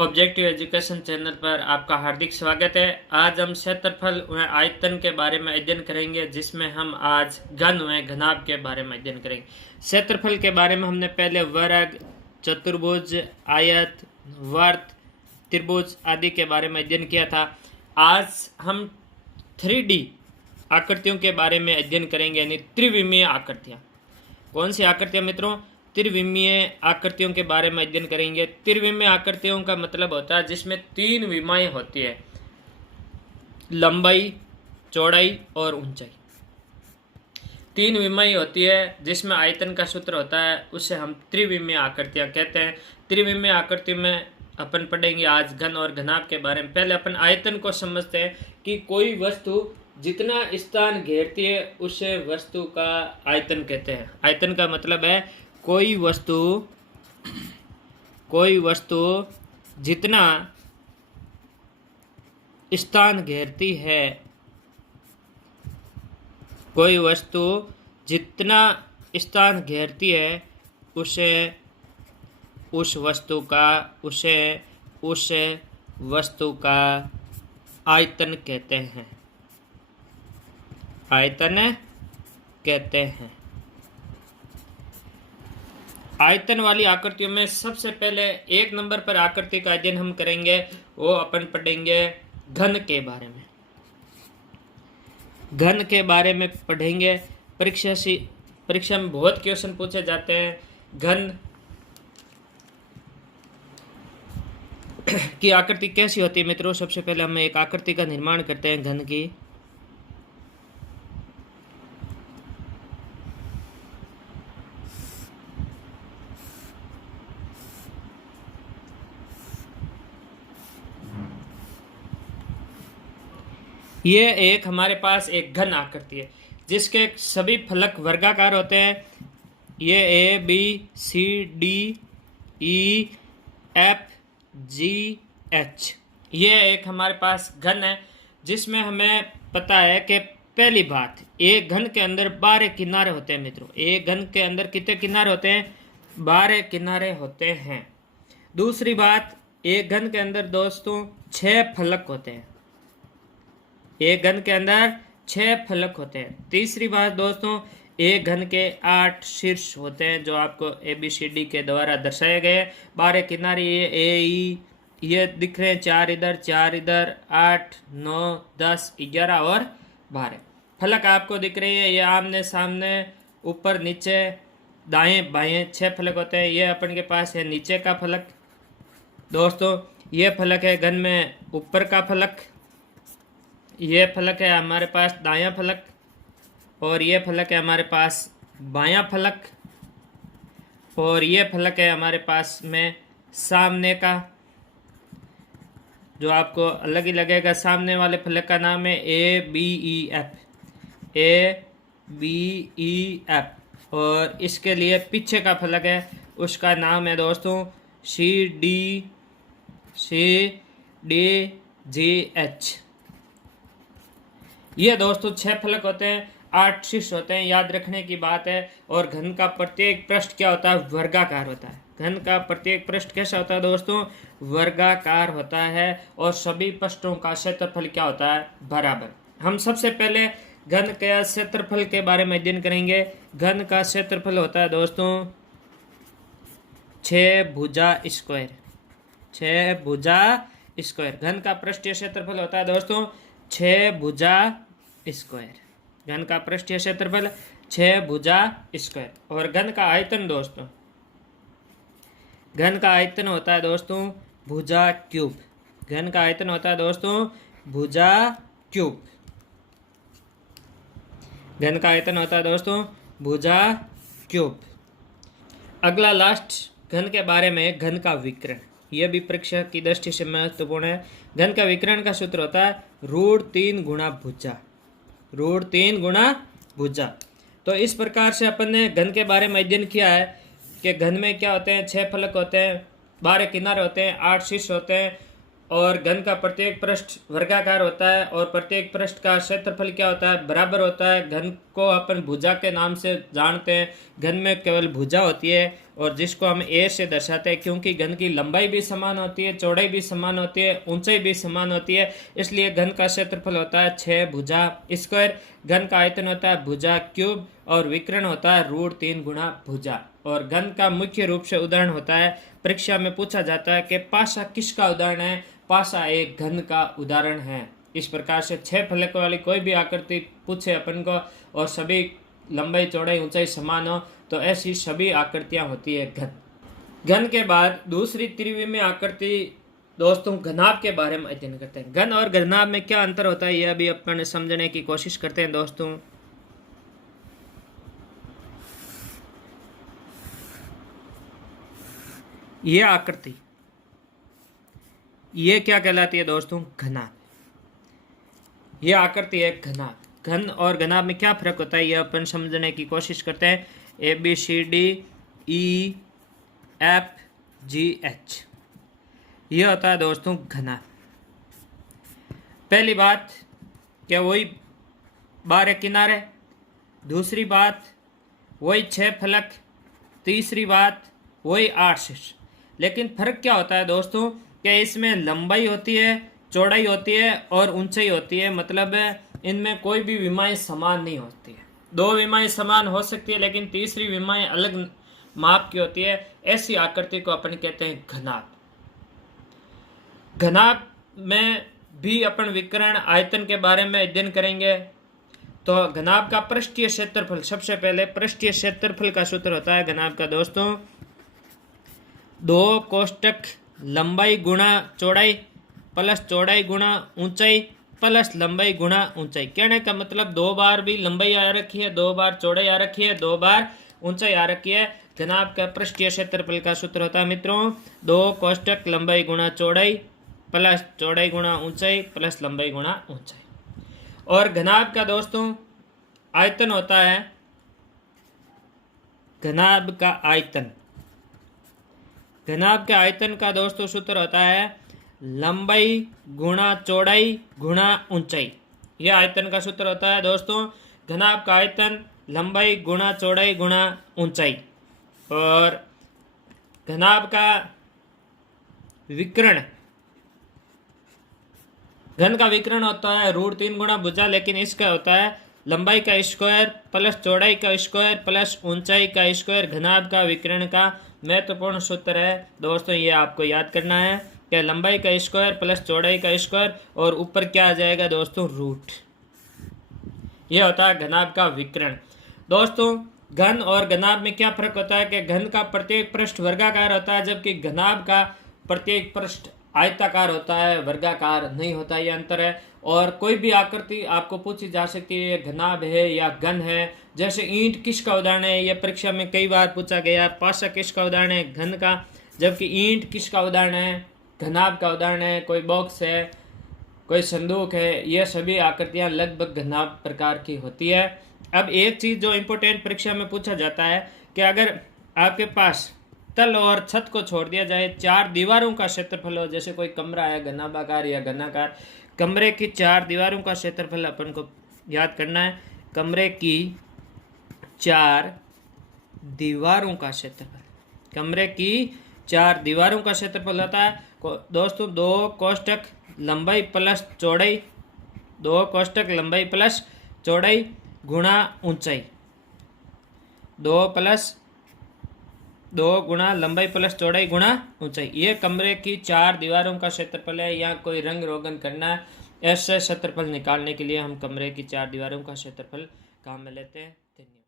Objective education channel पर आपका हार्दिक स्वागत है। आज हम क्षेत्रफल व आयतन के बारे में अध्ययन करेंगे, जिसमें हम आज घन व घनाभ के बारे में अध्ययन करेंगे। क्षेत्रफल के बारे में हमने पहले वर्ग, चतुर्भुज, आयत, वर्त, त्रिभुज आदि के बारे में अध्ययन किया था। आज हम 3D आकृतियों के बारे में अध्ययन करेंगे, यानी त्रिविमीय आकृतियाँ। कौन सी आकृतियाँ मित्रों? त्रिविमीय आकृतियों के बारे में अध्ययन करेंगे। त्रिविमीय आकृतियों का मतलब होता है जिसमें 3 विमाएं होती है, लंबाई, चौड़ाई और ऊंचाई। 3 विमाएं होती है जिसमें आयतन का सूत्र होता है, उसे हम त्रिविमीय आकृतियां कहते हैं। त्रिविमीय आकृति में अपन पढ़ेंगे आज घन और घनाभ के बारे में। पहले अपन आयतन को समझते हैं कि कोई वस्तु जितना स्थान घेरती है उसे वस्तु का आयतन कहते हैं। आयतन का मतलब है कोई वस्तु जितना स्थान घेरती है, कोई वस्तु जितना स्थान घेरती है उसे उस वस्तु का आयतन कहते हैं। आयतन कहते हैं। आयतन वाली आकृतियों में सबसे पहले 1 नंबर पर आकृति का अध्ययन हम करेंगे, वो अपन पढ़ेंगे घन के बारे में। घन के बारे में पढ़ेंगे। परीक्षा में बहुत क्वेश्चन पूछे जाते हैं। घन की आकृति कैसी होती है मित्रों? सबसे पहले हम एक आकृति का निर्माण करते हैं घन की। ये एक हमारे पास एक घन आकृति है जिसके सभी फलक वर्गाकार होते हैं। ये A B C D E F G H, ये एक हमारे पास घन है जिसमें हमें पता है कि पहली बात, एक घन के अंदर 12 किनारे होते हैं मित्रों। एक घन के अंदर कितने किनारे होते हैं? 12 किनारे होते हैं। दूसरी बात, एक घन के अंदर दोस्तों 6 फलक होते हैं। एक घन के अंदर 6 फलक होते हैं। तीसरी बात दोस्तों, एक घन के 8 शीर्ष होते हैं जो आपको ABCD के द्वारा दर्शाए गए। 12 किनारे ये दिख रहे हैं, 4 इधर 4 इधर, 8 9 10 11 और 12 फलक आपको दिख रही है। ये आमने सामने, ऊपर नीचे, दाएं बाएं 6 फलक होते हैं। ये अपन के पास है नीचे का फलक दोस्तों। ये फलक है घन में ऊपर का फलक। ये फलक है हमारे पास दायां फलक, और ये फलक है हमारे पास बायां फलक, और ये फलक है हमारे पास में सामने का, जो आपको अलग ही लगेगा। सामने वाले फलक का नाम है ABEF। और इसके लिए पीछे का फलक है, उसका नाम है दोस्तों CDGH। ये दोस्तों 6 फलक होते हैं, 8 शीर्ष होते हैं, याद रखने की बात है। और घन का प्रत्येक पृष्ठ क्या होता है? वर्गाकार होता है। घन का प्रत्येक पृष्ठ कैसा होता है दोस्तों? वर्गाकार होता है। और सभी पृष्ठों का क्षेत्रफल क्या होता है? बराबर। हम सबसे पहले घन के क्षेत्रफल के बारे में अध्ययन करेंगे। घन का क्षेत्रफल होता है दोस्तों 6 भुजा स्क्वायर। 6 भुजा स्क्वायर। घन का पृष्ठीय क्षेत्रफल होता है दोस्तों 6 भुजा स्क्वायर। घन का पृष्ठीय क्षेत्रफल 6 भुजा स्क्वायर। और घन का आयतन दोस्तों, घन का आयतन होता है दोस्तों भुजा क्यूब। घन का आयतन होता है दोस्तों भुजा क्यूब। घन का आयतन होता है दोस्तों भुजा क्यूब। अगला लास्ट घन के बारे में, घन का विकर्ण। यह भी परीक्षा की दृष्टि से महत्वपूर्ण है। घन का विकर्ण का सूत्र होता है √3 गुणा भुजा। √3 गुणा भुजा। तो इस प्रकार से अपन ने घन के बारे में अध्ययन किया है कि घन में क्या होते हैं? 6 फलक होते हैं, 12 किनारे होते हैं, 8 शीर्ष होते हैं, और घन का प्रत्येक पृष्ठ वर्गाकार होता है, और प्रत्येक पृष्ठ का क्षेत्रफल क्या होता है? बराबर होता है। घन को अपन भुजा के नाम से जानते हैं। घन में केवल भुजा होती है और जिसको हम ए से दर्शाते हैं, क्योंकि घन की लंबाई भी समान होती है, चौड़ाई भी समान होती है, ऊंचाई भी समान होती है, इसलिए घन का क्षेत्रफल होता है 6 भुजा स्क्वायर। घन का आयतन होता है भुजा क्यूब और विकर्ण होता है √3 गुणा भुजा। और घन का मुख्य रूप से उदाहरण होता है, परीक्षा में पूछा जाता है कि पासा किसका उदाहरण है? पासा एक घन का उदाहरण है। इस प्रकार से 6 फलक वाली कोई भी आकृति पूछे अपन को और सभी लंबाई चौड़ाई ऊंचाई समान हो तो ऐसी सभी आकृतियां होती है घन। घन के बाद दूसरी त्रिविमीय आकृति दोस्तों घनाभ के बारे में अध्ययन करते हैं। घन और घनाभ में क्या अंतर होता है यह भी अपन समझने की कोशिश करते हैं दोस्तों। ये आकृति ये क्या कहलाती है दोस्तों? घनाभ। ये आकृति है घनाभ। घन और घनाभ में क्या फर्क होता है यह अपन समझने की कोशिश करते हैं। ABCDEFGH यह होता है दोस्तों घनाभ। पहली बात क्या वही 12 किनारे, दूसरी बात वही 6 फलक, तीसरी बात वही 8 शीर्ष। लेकिन फर्क क्या होता है दोस्तों कि इसमें लंबाई होती है, चौड़ाई होती है और ऊंचाई होती है। मतलब इनमें कोई भी विमाएं समान नहीं होती है। 2 विमाएं समान हो सकती है लेकिन तीसरी विमाएं अलग माप की होती है। ऐसी आकृति को अपन कहते हैं घनाभ। घनाभ में भी अपन विकर्ण आयतन के बारे में अध्ययन करेंगे। तो घनाभ का पृष्ठीय क्षेत्रफल, सबसे पहले पृष्ठीय क्षेत्रफल का सूत्र होता है घनाभ का दोस्तों 2 कोष्टक लंबाई गुणा चौड़ाई प्लस चौड़ाई गुणा ऊंचाई प्लस लंबाई गुणा ऊंचाई। कहने का मतलब 2 बार भी लंबाई आ रखी है, 2 बार चौड़ाई आ रखी है, 2 बार ऊंचाई आ रखी है। घनाभ का पृष्ठीय क्षेत्रफल का सूत्र होता है मित्रों 2 कोष्टक लंबाई गुणा चौड़ाई प्लस चौड़ाई गुणा ऊंचाई प्लस लंबाई गुणा ऊंचाई। और घनाभ का दोस्तों आयतन होता है, घनाभ का आयतन, घनाभ के आयतन का दोस्तों सूत्र होता है लंबाई गुणा चौड़ाई गुणा ऊंचाई। यह आयतन का सूत्र होता है दोस्तों घनाभ का आयतन लंबाई गुणा चौड़ाई गुणा ऊंचाई। और घनाभ का विकर्ण, घन का विकर्ण होता है √3 गुणा भुजा, लेकिन इसका होता है लंबाई का स्क्वायर प्लस चौड़ाई का स्क्वायर प्लस ऊंचाई का स्क्वायर। घनाभ का विकर्ण का महत्वपूर्ण सूत्र है दोस्तों, ये आपको याद करना है कि लंबाई का स्क्वायर प्लस चौड़ाई का स्क्वायर और ऊपर क्या आ जाएगा दोस्तों रूट। यह होता है घनाभ का विकर्ण। दोस्तों घन और घनाभ में क्या फर्क होता है कि घन का प्रत्येक पृष्ठ वर्गाकार होता है जबकि घनाभ का प्रत्येक पृष्ठ आयताकार होता है, वर्गाकार नहीं होता। ये अंतर है। और कोई भी आकृति आपको पूछी जा सकती है घनाभ है या घन है। जैसे ईंट किसका उदाहरण है, यह परीक्षा में कई बार पूछा गया। पासा किसका उदाहरण है, घन का, जबकि ईंट किसका उदाहरण है, घनाभ का उदाहरण है। कोई बॉक्स है, कोई संदूक है, ये सभी आकृतियां लगभग घनाभ प्रकार की होती है। अब एक चीज जो इम्पोर्टेंट परीक्षा में पूछा जाता है कि अगर आपके पास तल और छत को छोड़ दिया जाए, 4 दीवारों का क्षेत्रफल हो, जैसे कोई कमरा है घनाभाकार या घनाकार, कमरे की 4 दीवारों का क्षेत्रफल अपन को याद करना है। कमरे की 4 दीवारों का क्षेत्रफल, कमरे की 4 दीवारों का क्षेत्रफल होता है दोस्तों 2 कोष्टक लंबाई प्लस चौड़ाई, 2 कोष्टक लंबाई प्लस चौड़ाई गुणा ऊंचाई, 2 गुणा लंबाई प्लस चौड़ाई गुणा ऊंचाई। ये कमरे की 4 दीवारों का क्षेत्रफल है। यहाँ कोई रंग रोगन करना है, ऐसे क्षेत्रफल निकालने के लिए हम कमरे की 4 दीवारों का क्षेत्रफल काम में लेते हैं। धन्यवाद।